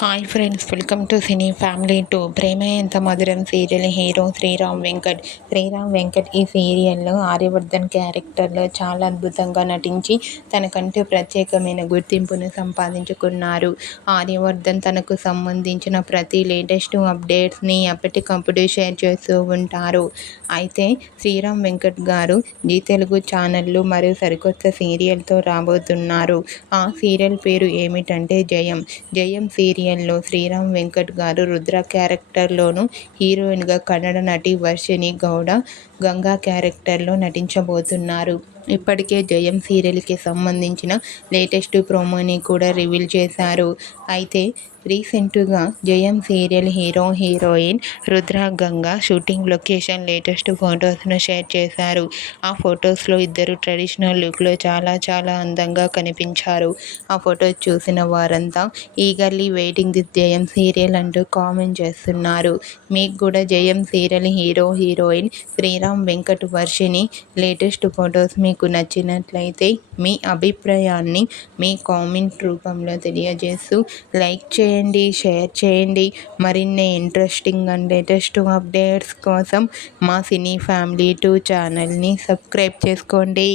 Hi friends, welcome to cine family two. Prema Entha Madhuram serial hero Sriram Venkat. Sriram Venkat ఈ సీరియల్లో ఆర్యవర్ధన్ క్యారెక్టర్లో చాలా అద్భుతంగా నటించి తనకంటూ ప్రత్యేకమైన గుర్తింపును సంపాదించుకున్నారు. ఆర్యవర్ధన్ తనకు సంబంధించిన ప్రతి లేటెస్ట్ అప్డేట్స్ని ఎప్పటికప్పుడు షేర్ చేస్తూ ఉంటారు. అయితే శ్రీరామ్ వెంకట్ గారు జీ తెలుగు ఛానళ్ళు మరియు సరికొత్త సీరియల్తో రాబోతున్నారు. ఆ సీరియల్ పేరు ఏమిటంటే జయం. జయం సీరియల్లో శ్రీరామ్ వెంకట్ గారు రుద్ర క్యారెక్టర్లోను, హీరోయిన్గా కన్నడ నటి వర్షిణి గౌడ గంగా క్యారెక్టర్లో నటించబోతున్నారు. ఇప్పటికే జయం సీరియల్కి సంబంధించిన లేటెస్ట్ ప్రోమోని కూడా రివీల్ చేశారు. అయితే రీసెంట్గా Jayam serial hero heroine Rudra Ganga shooting location latest ఫొటోస్ను షేర్ చేశారు. ఆ ఫొటోస్లో ఇద్దరు ట్రెడిషనల్ లుక్లో చాలా అందంగా కనిపించారు. ఆ ఫొటోస్ చూసిన వారంతా eagerly waiting this Jayam serial అంటూ కామెంట్ చేస్తున్నారు. మీకు కూడా Jayam serial hero heroine Sriram Venkat Varshini latest photos మీకు నచ్చినట్లయితే మీ అభిప్రాయాన్ని మీ కామెంట్ రూపంలో తెలియజేస్తూ లైక్ చేయండి, షేర్ చేయండి. మరిన్ని ఇంట్రెస్టింగ్ అండ్ లేటెస్ట్ అప్డేట్స్ కోసం మా సినీ ఫ్యామిలీ 2 ఛానల్ని సబ్స్క్రైబ్ చేసుకోండి.